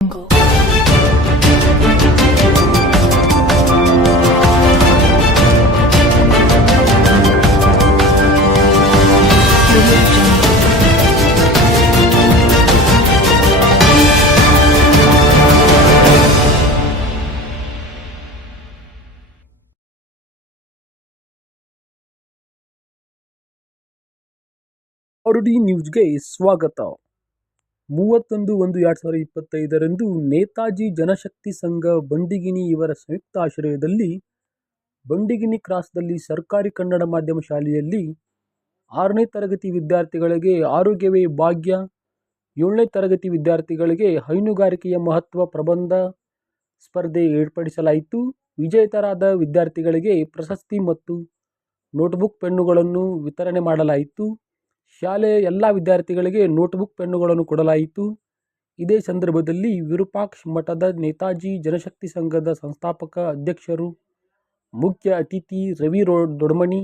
Jungle. और D news के स्वागत है ಮೂವತ್ತೊಂದು ಒಂದು ಎರಡು ಸಾವಿರದ ಇಪ್ಪತ್ತೈದರಂದು ನೇತಾಜಿ ಜನಶಕ್ತಿ ಸಂಘ ಬಂಡಿಗಿನಿ ಇವರ ಸಂಯುಕ್ತ ಆಶ್ರಯದಲ್ಲಿ ಬಂಡಿಗಿನಿ ಕ್ರಾಸ್ದಲ್ಲಿ ಸರ್ಕಾರಿ ಕನ್ನಡ ಮಾಧ್ಯಮ ಶಾಲೆಯಲ್ಲಿ ಆರನೇ ತರಗತಿ ವಿದ್ಯಾರ್ಥಿಗಳಿಗೆ ಆರೋಗ್ಯವೇ ಭಾಗ್ಯ, ಏಳನೇ ತರಗತಿ ವಿದ್ಯಾರ್ಥಿಗಳಿಗೆ ಹೈನುಗಾರಿಕೆಯ ಮಹತ್ವ ಪ್ರಬಂಧ ಸ್ಪರ್ಧೆ ಏರ್ಪಡಿಸಲಾಯಿತು. ವಿಜೇತರಾದ ವಿದ್ಯಾರ್ಥಿಗಳಿಗೆ ಪ್ರಶಸ್ತಿ ಮತ್ತು ನೋಟ್ಬುಕ್ ಪೆನ್ನುಗಳನ್ನು ವಿತರಣೆ ಮಾಡಲಾಯಿತು. ಶಾಲೆಯ ಎಲ್ಲ ವಿದ್ಯಾರ್ಥಿಗಳಿಗೆ ನೋಟ್ಬುಕ್ ಪೆನ್ನುಗಳನ್ನು ಕೊಡಲಾಯಿತು. ಇದೇ ಸಂದರ್ಭದಲ್ಲಿ ವಿರೂಪಾಕ್ಷ ಮಠದ ನೇತಾಜಿ ಜನಶಕ್ತಿ ಸಂಘದ ಸಂಸ್ಥಾಪಕ ಅಧ್ಯಕ್ಷರು, ಮುಖ್ಯ ಅತಿಥಿ ರವಿ ರೋ, ದೊಡಮಣಿ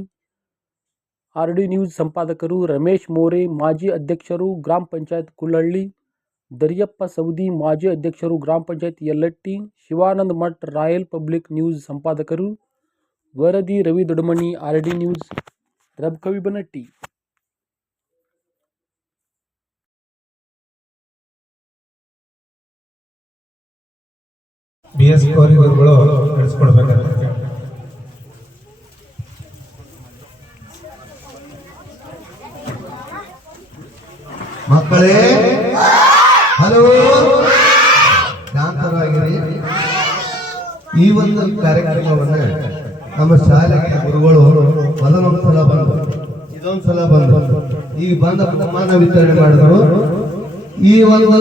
ಆರ್ ಡಿ ನ್ಯೂಸ್ ಸಂಪಾದಕರು ರಮೇಶ್ ಮೋರೆ, ಮಾಜಿ ಅಧ್ಯಕ್ಷರು ಗ್ರಾಮ ಪಂಚಾಯತ್ ಕುಳ್ಳಹಳ್ಳಿ ದರಿಯಪ್ಪ ಸೌದಿ ಮಾಜಿ ಅಧ್ಯಕ್ಷರು ಗ್ರಾಮ panchayat Yallatti, Shivananda Math royal public news ಸಂಪಾದಕರು, ವರದಿ Ravi Dodamani R D news Rabkavi Banatti. B S ಕೋರಿಗರುಗಳು ನಡೆಸ್ಕೊಡ್ಬೇಕಾಗುತ್ತೆ ಮಕ್ಕಳೇ, ಹಲೋ? ಶಾಂತರಾಗಿರಿ. ಈ ಒಂದು ಕಾರ್ಯಕ್ರಮವನ್ನ ನಮ್ಮ ಶಾಲೆಗೆ ಗುರುಗಳು ಮೊದಲೊಂದು ಸಲ ಬಂದು ಇದೊಂದು ಸಲ ಬಂದು ಈಗ ಬಂದ ಬಹುಮಾನ ವಿತರಣೆ ಮಾಡಿದ್ರು. ಈ ಒಂದು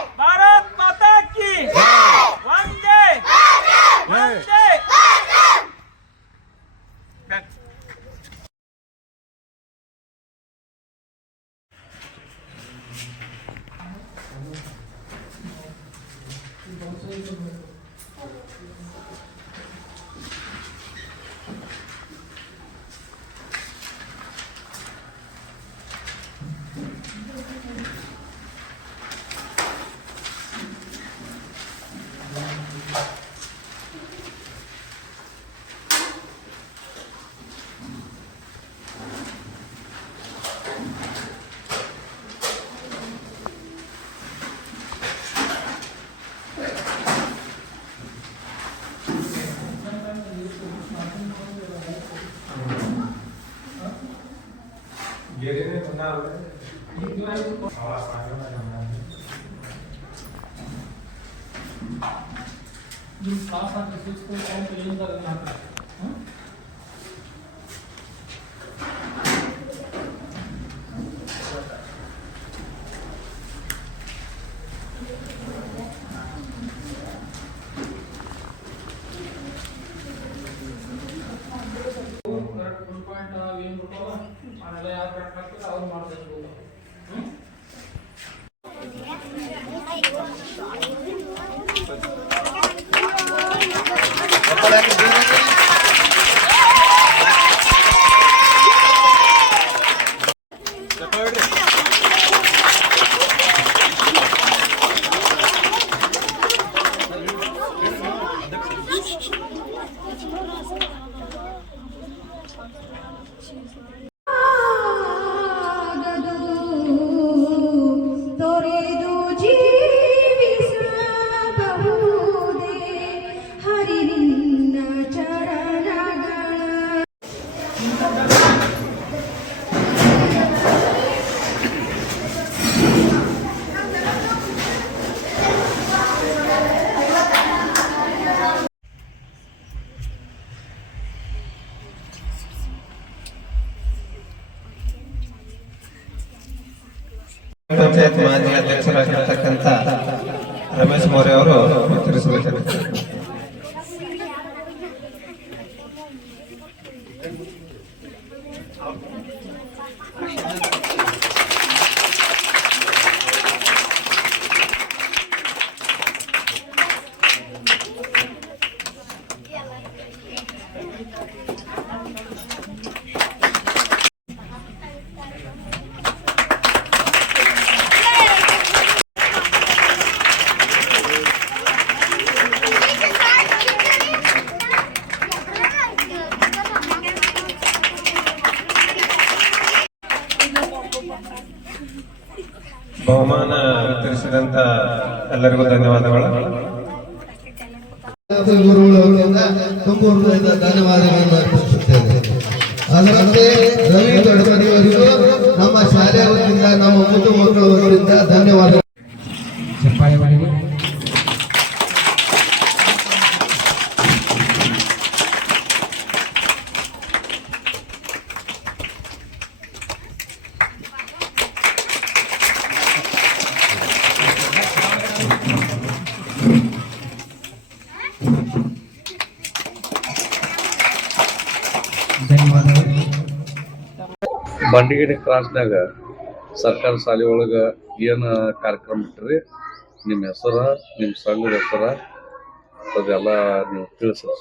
Yerine bunlar mı? Allah saygılar yanlar. Dün saat saat 6 ko 10 पे इन कर रहे हैं ಆಮೇಲೆ ಯಾರು ಕಟ್ ಮಾಡಬೇಕು. ಪಂಚಾಯತ್ ಮಾಜಿ ಅಧ್ಯಕ್ಷರಾಗಿರ್ತಕ್ಕಂತ ರಮೇಶ್ ಮೋರೆ ಅವರು ತಿಳಿಸಬೇಕಾಗುತ್ತೆ ಬಹುಮಾನ ವಿತರಿಸಿದಂತ ಎಲ್ಲರಿಗೂ ಧನ್ಯವಾದಗಳು. ಗುರುಗಳು ಅವರಿಂದ ತುಂಬ ಹೃದಯದ ಧನ್ಯವಾದಗಳನ್ನು ಅರ್ಪಿಸುತ್ತೇನೆ ಅದರಂತೆ ರವಿ ದೊಡ್ಡಮನೆಯವರಿಗೂ ನಮ್ಮ ಶಾಲೆ ನಮ್ಮ ಮುದ್ದು ಮಕ್ಕಳ ವತಿಯಿಂದ ಧನ್ಯವಾದ ಧನ್ಯವಾದಗಳು. ಬಂಡಿಗಿರಿ ಕ್ರಾಸ್ನಾಗ ಸರ್ಕಾರಿ ಶಾಲೆ ಒಳಗೆ ಏನು ಕಾರ್ಯಕ್ರಮ ಇಟ್ರಿ ನಿಮ್ಮ ಹೆಸರ ನಿಮ್ಮ ಸಂಘದ ಹೆಸರ ಅದೆಲ್ಲ ನೀವು ತಿಳಿಸ್ರಿ.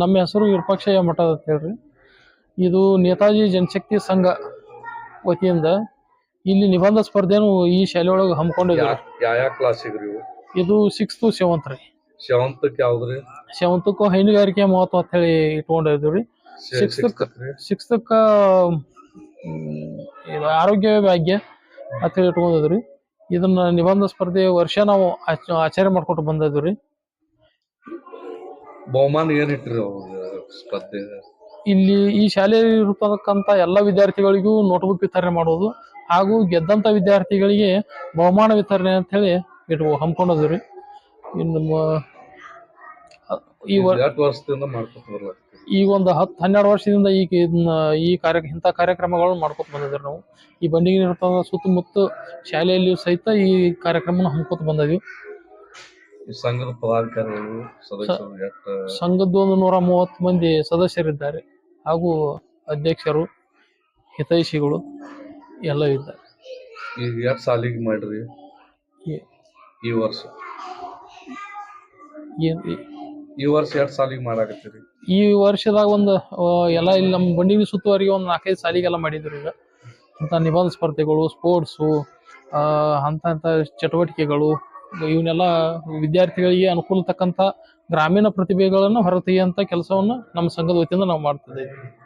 ನಮ್ಮ ಹೆಸರು ವಿರೂಪಾಕ್ಷಯ್ಯ ಮಠ ಅಂತ ಹೇಳ್ರಿ. ಇದು ನೇತಾಜಿ ಜನಶಕ್ತಿ ಸಂಘ ವತಿಯಿಂದ ಇಲ್ಲಿ ನಿಬಂಧ ಸ್ಪರ್ಧೆನು ಈ ಶಾಲೆ ಒಳಗೆ ಹಮ್ಮಿಕೊಂಡಿದ್ದಾರೆ ಯಾವ ಯಾವ ಕ್ಲಾಸಿಗೆ ರೀ ಇದು ಸಿಕ್ಸ್ತು ಸೆವೆಂತ್ ರೀ. ಸೆವೆಂತಕ್ಕೆ ಯಾವ್ದ್ರಿ? ಸೆವೆಂತಕ್ಕೂ ಹೈನುಗಾರಿಕೆ ಮಹತ್ವ ಅಂತ ಹೇಳಿ ಇಟ್ಕೊಂಡಿದ್ದೀವಿ ರೀ ಶಿಕ್ಷಕ ಸಿಕ್ಸ್ತಕ್ಕ ಇದು ಆರೋಗ್ಯ ಭಾಗ್ಯ ಅಂತ ಹೇಳಿ ಇಟ್ಕೊಂಡಿದ್ವಿ ಇದನ್ನ ನಿಬಂಧ ಸ್ಪರ್ಧೆ ವರ್ಷ ನಾವು ಆಚ- ಆಚರಣೆ ಮಾಡ್ಕೊಟ್ಟು ಬಂದಿದ್ವಿ ರೀ. ಬಹುಮಾನ ಏನ್ ಇಟ್ರಿ ಸ್ಪರ್ಧೆ? ಇಲ್ಲಿ ಈ ಶಾಲೆಯಲ್ಲಿ ಇರತಕ್ಕಂತ ಎಲ್ಲ ವಿದ್ಯಾರ್ಥಿಗಳಿಗೂ ನೋಟ್ಬುಕ್ ವಿತರಣೆ ಮಾಡೋದು ಹಾಗೂ ಗೆದ್ದಂತ ವಿದ್ಯಾರ್ಥಿಗಳಿಗೆ ಬಹುಮಾನ ವಿತರಣೆ ಅಂತ ಹೇಳಿ ಇಟ್ಟು ಹಮ್ಮಿಕೊಂಡಿದ್ವಿ ಇನ್ನು ಈ ವರ್ಷದಿಂದ ಮಾಡ್ಕೊತ ಈ ಒಂದು ಹತ್ತು ಹನ್ನೆರಡು ವರ್ಷದಿಂದ ಈಗ ಇದನ್ನ ಈ ಕಾರ್ಯ ಇಂಥ ಕಾರ್ಯಕ್ರಮಗಳನ್ನು ಮಾಡ್ಕೊತ ಬಂದಿದ್ದೀವಿ ನಾವು. ಈ ಬಂಡಿಗೆ ಇರ್ತದ ಸುತ್ತಮುತ್ತ ಶಾಲೆಯಲ್ಲಿಯೂ ಸಹಿತ ಈ ಕಾರ್ಯಕ್ರಮನ ಹಮ್ಮಿಕೊತ ಬಂದಿದ್ವಿ. ಸಂಘದ ಪದಾಧಿಕಾರಿಗಳು ಸದಸ್ಯರು ಎಷ್ಟು? ಸಂಘದ ಒಂದು ನೂರ ಮೂವತ್ತು ಮಂದಿ ಸದಸ್ಯರಿದ್ದಾರೆ. ಹಾಗೂ ಅಧ್ಯಕ್ಷರು ಹಿತೈಷಿಗಳು ಎಲ್ಲ ಇದ್ದಾರೆ. ಈಗ ಎರಡು ಸಾಲಿಗೆ ಮಾಡ್ರಿ ಈ- ಈ ವರ್ಷ? ಏನ್ ಈ- ವರ್ಷ ಎರಡ್ ಸಾಲಿಗೆ ಮಾಡಾಕತ್ತೀರಿ ಈ ವರ್ಷದಾಗ ಒಂದು ಎಲ್ಲ ಇಲ್ಲಿ ನಮ್ಮ ಬಂಡಿನ ಸುತ್ತುವರೆಗೆ ಒಂದು ನಾಲ್ಕೈದು ಸಾಲಿಗೆಲ್ಲ ಮಾಡಿದ್ರು ಈಗ. ಇಂಥ ನಿಬಂಧ ಸ್ಪರ್ಧೆಗಳು ಸ್ಪೋರ್ಟ್ಸು ಅಂತ ಇಂಥ ಚಟುವಟಿಕೆಗಳು, ಇವನ್ನೆಲ್ಲ ವಿದ್ಯಾರ್ಥಿಗಳಿಗೆ ಅನುಕೂಲ ತಕ್ಕಂಥ ಗ್ರಾಮೀಣ ಪ್ರತಿಭೆಗಳನ್ನು ಹೊರತೆಗೆಯುವಂಥ ಕೆಲಸವನ್ನು ನಮ್ಮ ಸಂಘದ ವತಿಯಿಂದ ನಾವು ಮಾಡ್ತಿದ್ದೇವೆ.